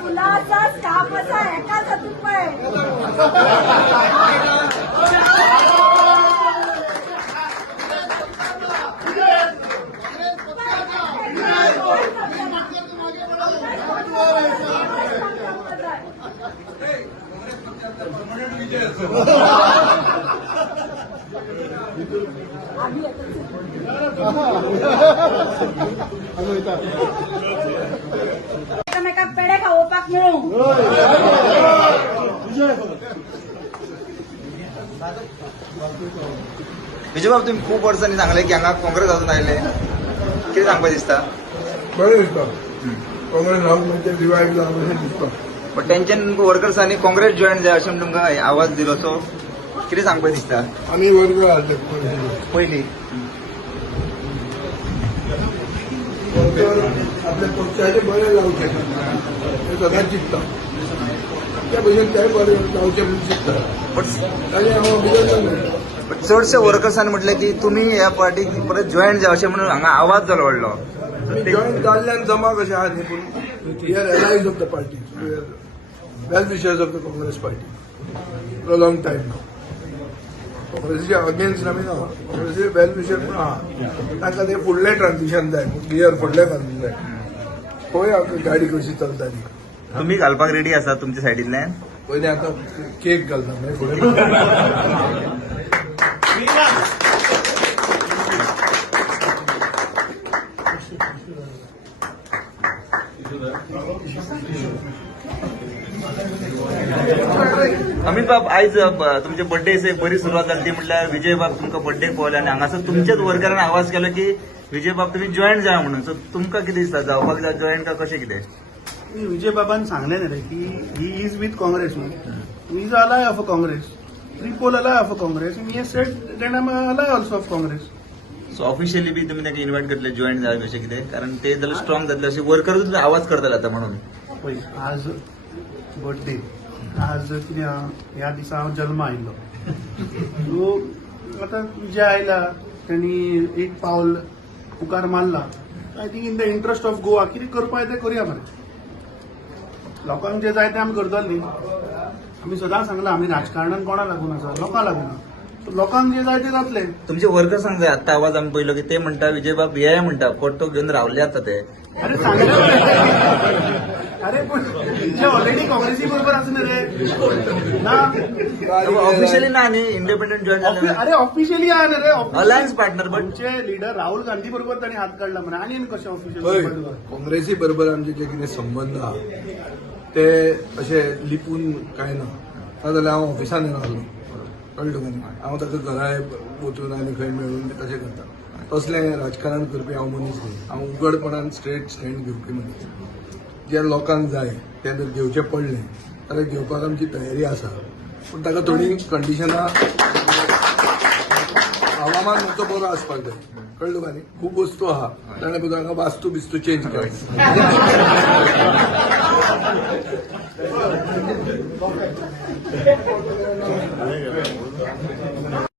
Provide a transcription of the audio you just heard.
फुलाचा स्काफ असा एकाच रुपये एकमेकाक पेढे खावपाक मिळू विजय बाबू तुम्ही खूप वर्षांनी सांगले की हांगा काँग्रेस अजून आयले कितें सांगपाक दिसता बरें दिसता काँग्रेस हांव म्हणजे रिवायव जावन अशें दिसता बट तेंच्यान वर्कर्सांनी काँग्रेस जॉईन जाय अशें तुमकां आवाज दिलो सो कितें सांगपाक दिसता आमी वर्ग घालता पयलीं आपल्या पक्षाचे बरें जावचे हे सदांच चिंतता त्या भशेन ते बरें जावचे म्हणून चिंतता बट ताजें हांव अभिनंदन करता बट चडशे वर्कर्सांनी म्हटलें की तुमी ह्या पार्टीक परत जॉईन जाय अशें म्हणून हांगा आवाज जालो व्हडलो जॉईन जाल्ल्यान जमा कशें आहा न्ही पूण we are allies of the party we are well wishers of the Congress party for a long time नाव काँग्रेसीच्या अगेन्स्ट आमी ना काँग्रेसीचे वेल विशर पूण आहा तांकां ते फुडलें ट्रान्झिशन जाय क्लियर फुडलें घालूंक जाय पळोवया गाडी कशी चलता ती तुमी घालपाक रेडी आसा तुमच्या सायडींतल्यान पयलीं आतां केक घालता मागीर फुडें अमित बाब आयज तुमचे बर्थडे एक बरी सुरवात जाली ती म्हटल्यार विजय बाब तुमकां बर्थडे पळयलो आनी हांगासर तुमच्याच वर्करान आवाज केलो की विजय बाब तुमी जॉईन जा म्हणून सो तुमकां कितें दिसता जावपाक जाय जॉईन काय कशें कितें विजय बाबान सांगले न्ही रे की ही इज विथ काँग्रेस न्हू is ally of a Congress triple ally of a Congress आनी he said that I ally also of Congress so officially be तुमी ताका इन्व्हाइट करतले जॉईन जाय अशें कितें कारण ते जाल्यार स्ट्रॉंग जातले अशें वर्करूच आवाज करतले आतां म्हणून पळय आज बर्थडे आज कितें ह्या दिसा हांव जल्म आयिल्लो सो आतां विजय आयला तांणी एक पावल मुखार मारला I think in the interest of Goa कितें करपा जाय तें करया मरे लोकांक जे जाय तें आमी करतले न्ही आमी सदांच सांगलां आमी राजकारणान कोणा लागून आसा लोकांक लागून आसा लोकांक जे जाय तें जातलें तुमचे वर्कर्सांक जाय आत्तां आवाज आमी पयलो की ते म्हणटा विजय बाब हे म्हणटा पट्टो घेवन रावले आतां ते अरे सांगले अरे पण जे ऑलरेडी काँग्रेसी बरोबर आसा न्ही रे ना ऑफिशियली ना न्ही इंडिपेंडंट जॉईन जाले अरे ऑफिशियली आहे ना रे अलायन्स पार्टनर बट आमचे लिडर राहुल गांधी बरोबर तांणी हात काढला म्हणा आणि कशें हय ऑफिशियल काँग्रेसी बरोबर आमचे जे कितें संबंद आहा ते अशे लिपून कांय ना नाजाल्यार हांव ऑफिसान येनासलो कळ्ळें तुका न्ही हांव ताका घरा वचून आनी खंय मेळून तशें करता तसलें राजकारण करपी हांव मनीस न्ही हांव उघडपणान स्ट्रेट स्टँड घेवपी मनीस जे लोकांक जाय तें जर घेवचें पडलें जाल्यार घेवपाक आमची तयारी आसा पूण ताका थोडी कंडिशनां हवामान मातसो बरो आसपाक जाय कळ्ळें तुका न्ही खूब वस्तू आहा ताणें ताका वास्तू बिस्तू चेंज केला